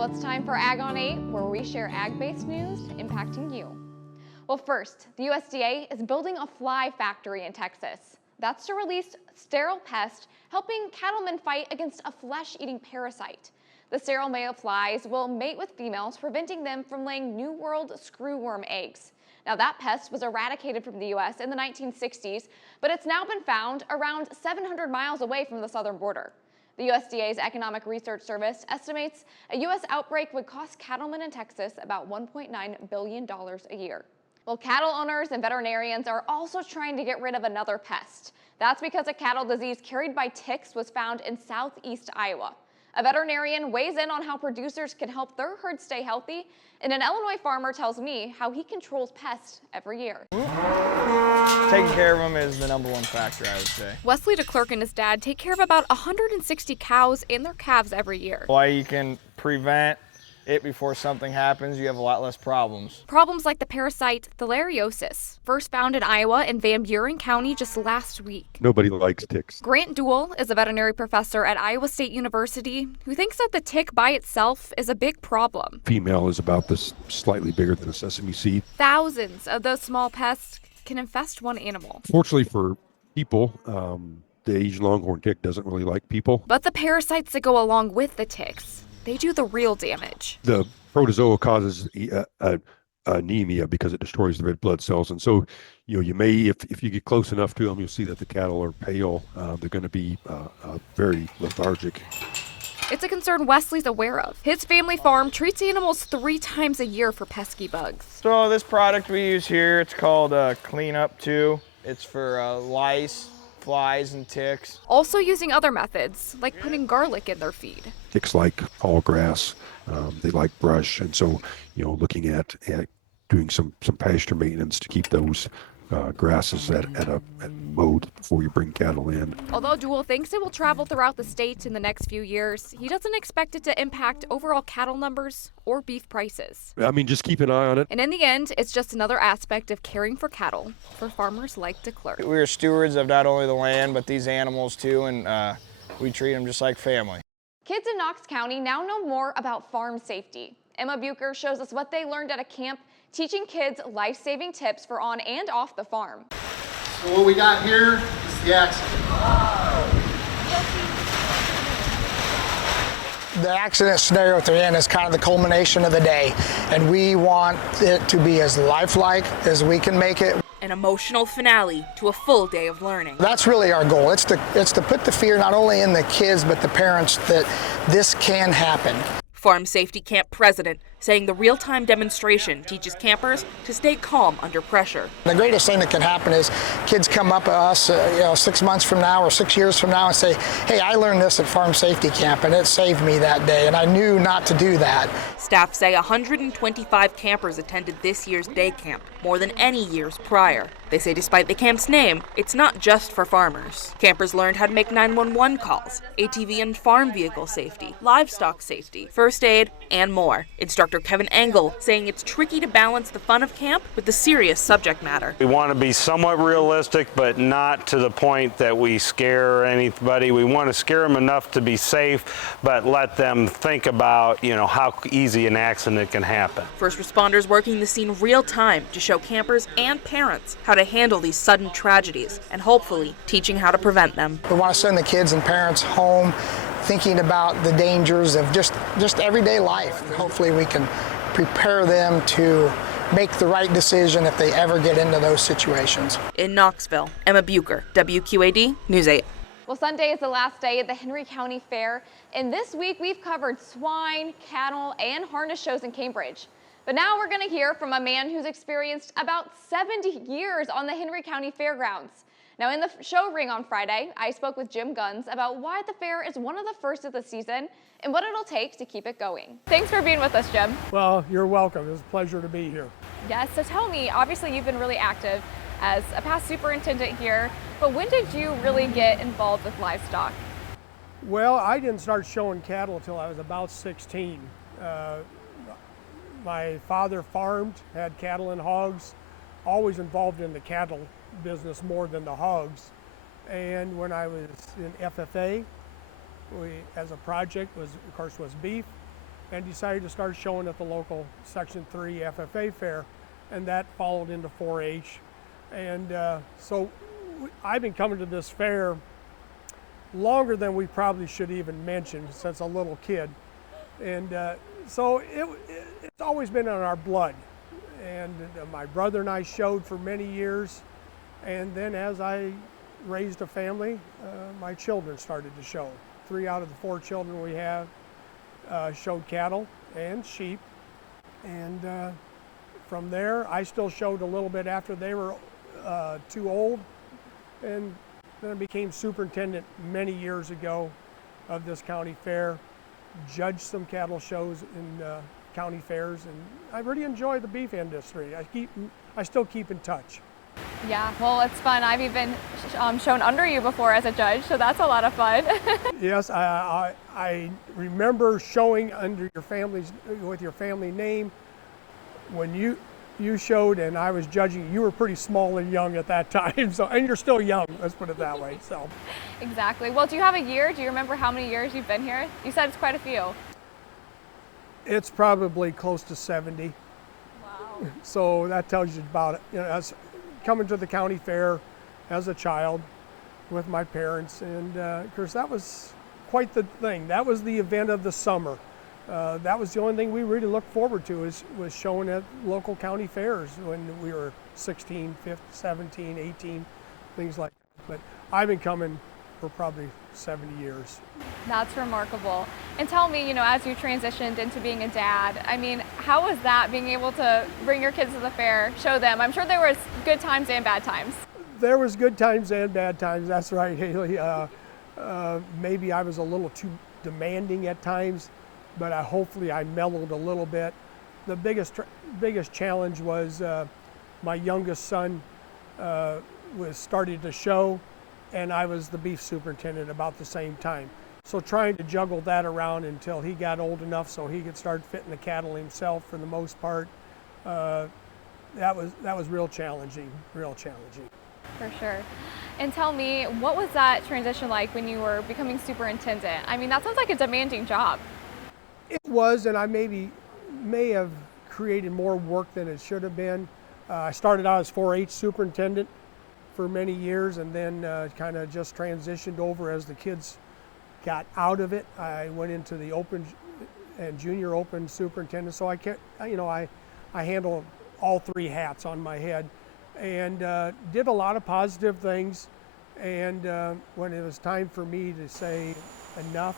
Well, it's time for Ag on 8, where we share ag-based news impacting you. Well, first, the USDA is building a fly factory in Texas. That's to release sterile pests, helping cattlemen fight against a flesh-eating parasite. The sterile male flies will mate with females, preventing them from laying New World screwworm eggs. Now, that pest was eradicated from the U.S. in the 1960s, but it's now been found around 700 miles away from the southern border. The USDA's Economic Research Service estimates a U.S. outbreak would cost cattlemen in Texas about $1.9 billion a year. Well, cattle owners and veterinarians are also trying to get rid of another pest. That's because a cattle disease carried by ticks was found in southeast Iowa. A veterinarian weighs in on how producers can help their herd stay healthy, and an Illinois farmer tells me how he controls pests every year. Taking care of them is the #1 factor, I would say. Wesley DeClerc and his dad take care of about 160 cows and their calves every year. Why you can prevent it before something happens, you have a lot less problems. Problems like the parasite theileriosis, first found in Iowa and Van Buren County just last week. Nobody likes ticks. Grant Duell is a veterinary professor at Iowa State University who thinks that the tick by itself is a big problem. Female is about this slightly bigger than a sesame seed. Thousands of those small pests can infest one animal. Fortunately for people, the Asian longhorn tick doesn't really like people. But the parasites that go along with the ticks, they do the real damage. The protozoa causes anemia because it destroys the red blood cells. And so, you may, if you get close enough to them, you'll see that the cattle are pale. They're going to be very lethargic. It's a concern Wesley's aware of. His family farm treats animals 3 times a year for pesky bugs. So this product we use here, it's called Clean Up 2. It's for lice, flies, and ticks. Also using other methods, like putting garlic in their feed. Ticks like all grass. They like brush. And so, looking at doing some pasture maintenance to keep those grasses at mowed before you bring cattle in. Although Duell thinks it will travel throughout the state in the next few years, he doesn't expect it to impact overall cattle numbers or beef prices. Just keep an eye on it. And in the end, it's just another aspect of caring for cattle for farmers like DeClerc. We are stewards of not only the land, but these animals too, and we treat them just like family. Kids in Knox County now know more about farm safety. Emma Bucher shows us what they learned at a camp teaching kids life-saving tips for on and off the farm. So what we got here is the accident. The accident scenario that they're in is kind of the culmination of the day, and we want it to be as lifelike as we can make it. An emotional finale to a full day of learning. That's really our goal. It's to put the fear not only in the kids but the parents that this can happen. Farm Safety Camp president saying the real-time demonstration teaches campers to stay calm under pressure. The greatest thing that can happen is kids come up to us 6 months from now or 6 years from now and say, hey, I learned this at Farm Safety Camp and it saved me that day and I knew not to do that. Staff say 125 campers attended this year's day camp, more than any years prior. They say despite the camp's name, it's not just for farmers. Campers learned how to make 911 calls, ATV and farm vehicle safety, livestock safety, first aid, and more. Instructor Kevin Engel saying it's tricky to balance the fun of camp with the serious subject matter. We want to be somewhat realistic, but not to the point that we scare anybody. We want to scare them enough to be safe, but let them think about, how easy an accident can happen. First responders working the scene real time to show campers and parents how to handle these sudden tragedies and hopefully teaching how to prevent them. We want to send the kids and parents home thinking about the dangers of just everyday life. Hopefully we can prepare them to make the right decision if they ever get into those situations. In Knoxville, Emma Bucher, WQAD News 8. Well, Sunday is the last day at the Henry County Fair, and this week we've covered swine, cattle, and harness shows in Cambridge. But now we're going to hear from a man who's experienced about 70 years on the Henry County Fairgrounds. Now, in the show ring on Friday, I spoke with Jim Guns about why the fair is one of the first of the season and what it'll take to keep it going. Thanks for being with us, Jim. Well, you're welcome. It's a pleasure to be here. Yes, so tell me, obviously you've been really active as a past superintendent here, but when did you really get involved with livestock? Well, I didn't start showing cattle until I was about 16. My father farmed, had cattle and hogs, always involved in the cattle business more than the hogs. And when I was in FFA, we, as a project, was beef. and decided to start showing at the local Section 3 FFA fair, and that followed into 4-H. And so I've been coming to this fair longer than we probably should even mention since a little kid. And so it's always been in our blood. And my brother and I showed for many years, and then as I raised a family, my children started to show. 3 out of the 4 children we have showed cattle and sheep, and from there I still showed a little bit after they were too old, and then I became superintendent many years ago of this county fair, judged some cattle shows in county fairs, and I really enjoy the beef industry. I still keep in touch. Yeah, well, it's fun. I've even shown under you before as a judge, so that's a lot of fun. Yes, I remember showing under your family's, with your family name. When you showed and I was judging, you were pretty small and young at that time, so, and you're still young, let's put it that way. So. Exactly. Well, do you have a year? Do you remember how many years you've been here? You said it's quite a few. It's probably close to 70. Wow. So that tells you about it. You know, as coming to the county fair as a child with my parents, and of course that was quite the thing. That was the event of the summer. That was the only thing we really looked forward to was showing at local county fairs when we were 16, 15, 17, 18, things like that. But I've been coming for probably 70 years. That's remarkable. And tell me, you know, as you transitioned into being a dad, I mean, how was that, being able to bring your kids to the fair, show them? I'm sure there was good times and bad times. There was good times and bad times, that's right, Haley. Maybe I was a little too demanding at times, but hopefully I mellowed a little bit. The biggest challenge was my youngest son was starting to show, and I was the beef superintendent about the same time. So trying to juggle that around until he got old enough so he could start fitting the cattle himself for the most part, that was real challenging. For sure. And tell me, what was that transition like when you were becoming superintendent? I mean, that sounds like a demanding job. It was, and I may have created more work than it should have been. I started out as 4-H superintendent for many years, and then kind of just transitioned over as the kids got out of it. I went into the open and junior open superintendent, so I handle all 3 hats on my head, and did a lot of positive things. And when it was time for me to say enough,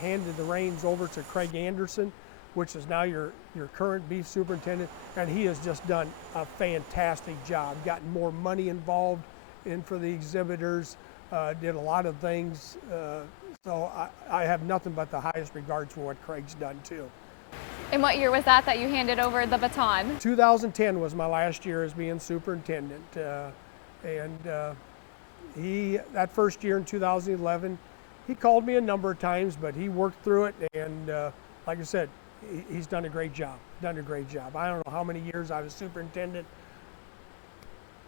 handed the reins over to Craig Anderson, which is now your current beef superintendent, and he has just done a fantastic job, gotten more money involved in for the exhibitors, did a lot of things, so I have nothing but the highest regards for what Craig's done too. And what year was that you handed over the baton? 2010 was my last year as being superintendent, and that first year in 2011, he called me a number of times, but he worked through it, and like I said, he's done a great job. I don't know how many years I was superintendent,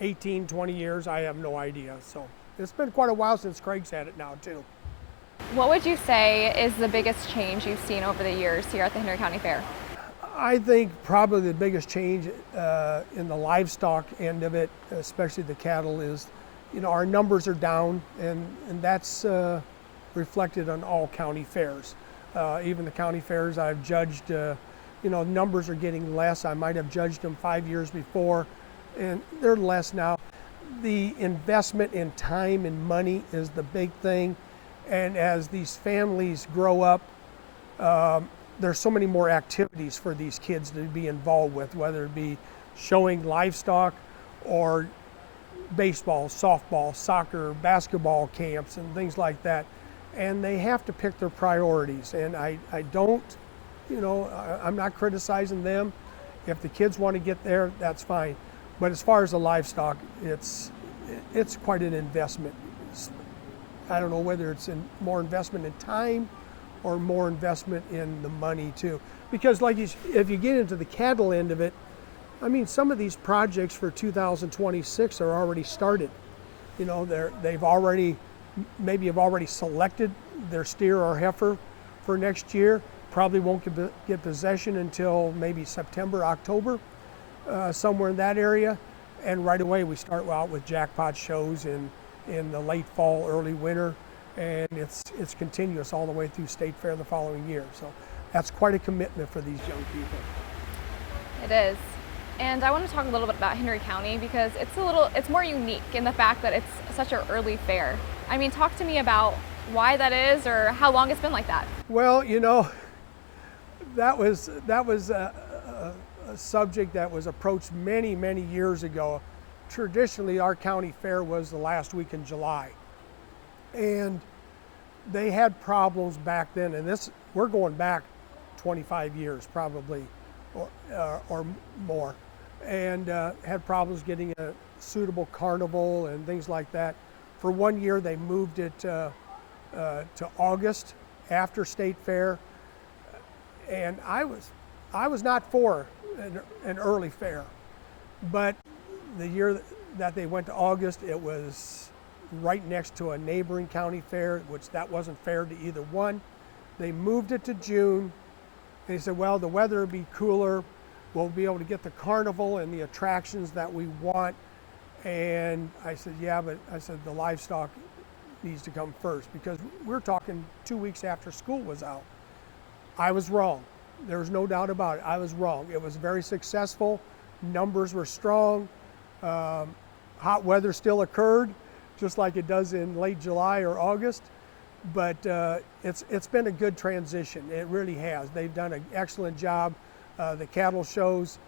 18, 20 years, I have no idea. So it's been quite a while since Craig's had it now too. What would you say is the biggest change you've seen over the years here at the Henry County Fair? I think probably the biggest change in the livestock end of it, especially the cattle, is, you know, our numbers are down, and that's reflected on all county fairs. Even the county fairs I've judged, you know, numbers are getting less. I might have judged them 5 years before, and they're less now. The investment in time and money is the big thing, and as these families grow up, there's so many more activities for these kids to be involved with, whether it be showing livestock or baseball, softball, soccer, basketball camps and things like that. And they have to pick their priorities, and I don't, you know, I'm not criticizing them. If the kids want to get there, that's fine. But as far as the livestock, it's quite an investment. I don't know whether it's more investment in time or more investment in the money too. Because if you get into the cattle end of it, I mean, some of these projects for 2026 are already started. You know, they've already selected their steer or heifer for next year. probably won't get possession until maybe September, October, somewhere in that area. And right away we start out with jackpot shows in the late fall, early winter, and it's continuous all the way through State Fair the following year. So that's quite a commitment for these young people. It is. And I want to talk a little bit about Henry County because it's more unique in the fact that it's such an early fair. I mean, talk to me about why that is or how long it's been like that. Well, you know, that was a subject that was approached many, many years ago. Traditionally, our county fair was the last week in July. And they had problems back then, and we're going back 25 years probably, or more, and had problems getting a suitable carnival and things like that. For 1 year, they moved it to August after State Fair, and I was not for an early fair, but the year that they went to August, it was right next to a neighboring county fair, which that wasn't fair to either one. They moved it to June. They said, well, the weather will be cooler. We'll be able to get the carnival and the attractions that we want. And I said, yeah, but I said the livestock needs to come first because we're talking 2 weeks after school was out. I was wrong. There was no doubt about it. I was wrong. It was very successful. Numbers were strong. Hot weather still occurred, just like it does in late July or August. But it's been a good transition. It really has. They've done an excellent job. The cattle shows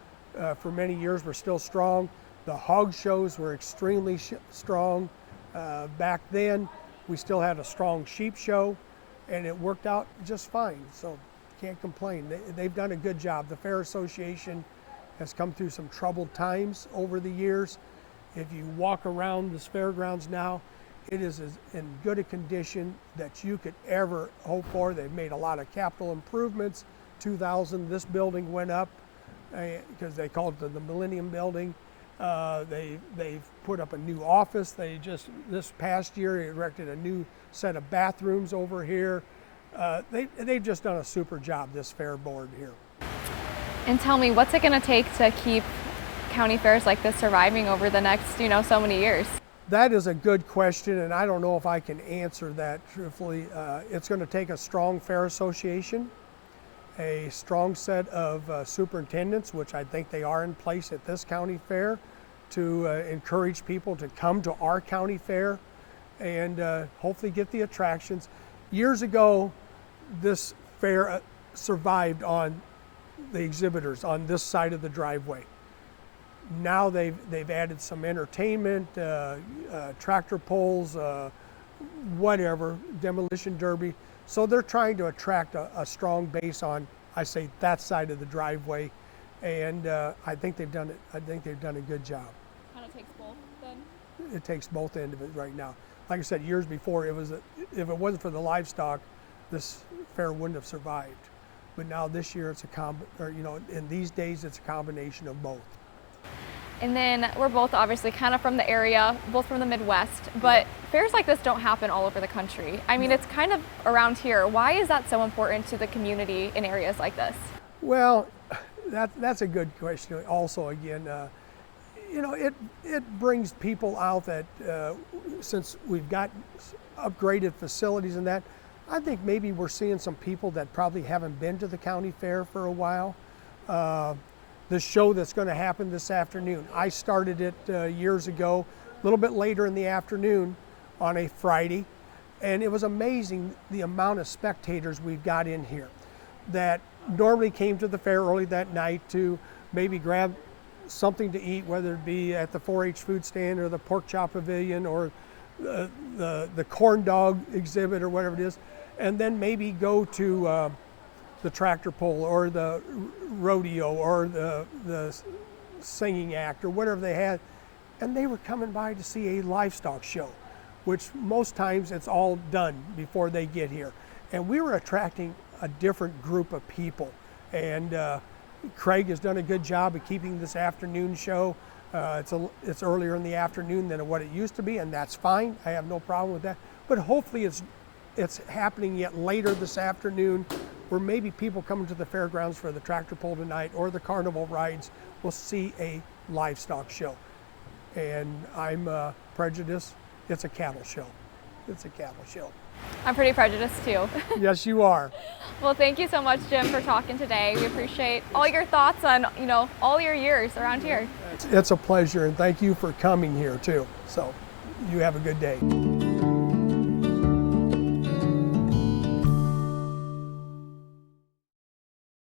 for many years were still strong. The hog shows were extremely strong. Back then, we still had a strong sheep show, and it worked out just fine. So can't complain. They've done a good job. The Fair Association has come through some troubled times over the years. If you walk around this fairgrounds now, it is as in good a condition that you could ever hope for. They've made a lot of capital improvements. 2000, this building went up because they called it the Millennium Building. They've put up a new office. They just, this past year, erected a new set of bathrooms over here. They've just done a super job, this fair board here. And tell me, what's it going to take to keep county fairs like this surviving over the next, so many years? That is a good question, and I don't know if I can answer that truthfully. It's going to take a strong fair association, a strong set of superintendents, which I think they are in place at this county fair, to encourage people to come to our county fair and hopefully get the attractions. Years ago, this fair survived on the exhibitors on this side of the driveway. Now they've added some entertainment, tractor pulls, whatever, demolition derby. So they're trying to attract a strong base on, I say, that side of the driveway, and I think they've done it. I think they've done a good job. Kind of takes both then? It takes both ends of it right now. Like I said, years before, if it wasn't for the livestock, this fair wouldn't have survived. But now this year, it's in these days, it's a combination of both. And then we're both obviously kind of from the area, both from the Midwest, but fairs like this don't happen all over the country. I mean, it's kind of around here. Why is that so important to the community in areas like this? Well, that's a good question. Also, again, it brings people out that since we've got upgraded facilities and that, I think maybe we're seeing some people that probably haven't been to the county fair for a while. The show that's going to happen this afternoon, I started it years ago, a little bit later in the afternoon on a Friday, and it was amazing the amount of spectators we've got in here that normally came to the fair early that night to maybe grab something to eat, whether it be at the 4-H food stand or the pork chop pavilion or the corn dog exhibit or whatever it is, and then maybe go to the tractor pull or the rodeo or the singing act or whatever they had, and they were coming by to see a livestock show, which most times it's all done before they get here. And we were attracting a different group of people, and Craig has done a good job of keeping this afternoon show. It's earlier in the afternoon than what it used to be, and that's fine. I have no problem with that. But hopefully it's happening yet later this afternoon where maybe people coming to the fairgrounds for the tractor pull tonight or the carnival rides will see a livestock show. And I'm prejudiced, it's a cattle show. It's a cattle show. I'm pretty prejudiced too. Yes, you are. Well, thank you so much, Jim, for talking today. We appreciate all your thoughts on, all your years around here. It's a pleasure, and thank you for coming here too. So you have a good day.